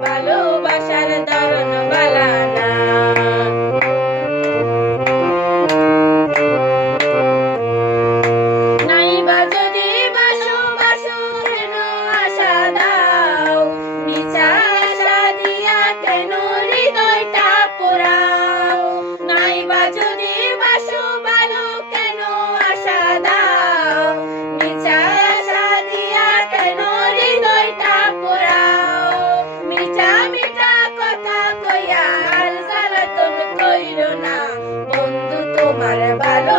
ভালোবাসার ধরন বালা না। নাইবা যদি বাসো বাসো কেন আশা দাও, মিছা আশা দিয়া কেন হৃদয়টা পোড়াও। নাইবা যদি বাসো ভালো কেন আশা দাও, মিছা আশা দিয়া কেন হৃদয়টা পোড়াও। মিঠা মিঠা কথা কইয়া আর জ্বালাতন কইরো না, বন্ধু তোমার ভালো